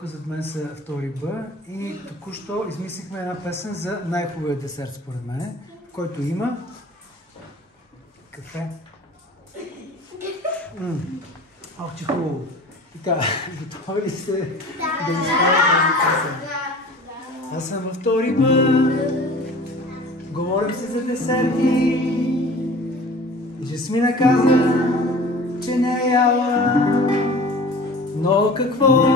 тук зад мен са втори Б и току-що измислихме една песен за най-хубавия десерт според мен, който има кафе. Ох, че хубаво. Така, готови ли сте да изправя тази песен? Аз съм във втори Б, говорим се за десерти. Жасмина каза, че не е яла, но какво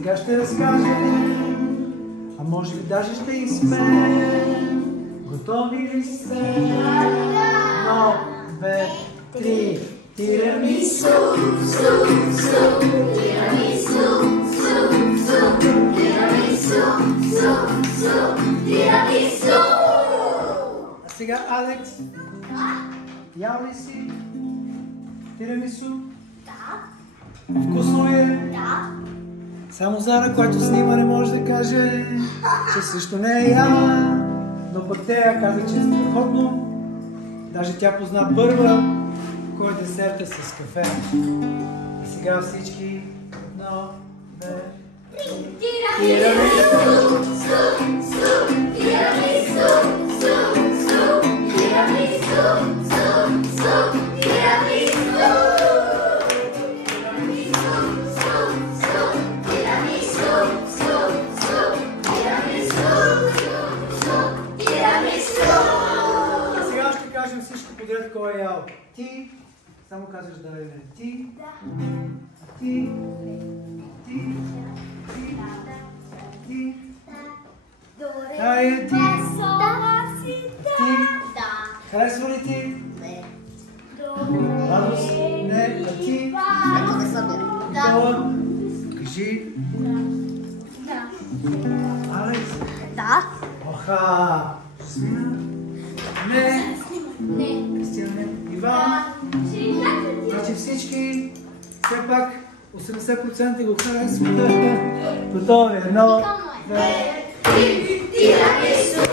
сега ще разкажем, а може би даже ще изпеем. Готови ли сте? Едно, две, три. Тирамису, су, су, тирамису, су, су, тирамису, су, су, тирамису. А сега, Алекс, ял ли си тирамису? Да. Вкусно ли е? Да. Само Зара, която снима, не може да каже, че също не е яла, но пък тя каза, че е страхотно. Даже тя позна първа кой е десерта с кафе. И сега всички едно, две, Тирамису, су, су, тирамису, су, су, тирамису, су, су, тирамису. Сега ще кажем всички подред кой е ял. Ти, само казваш да или не. Ти, ти, ти, ти, ти. Ай, е ти. Ти. Харесва ли ти? Не. Радост? Не. А ти? Да. Кажи. Да. Алекс? Да. Оха! Жасмина? Не. Не. Кристина не. Иван? Значи всички все пак 80% го харесват. Готови. Едно, две, Тирамису.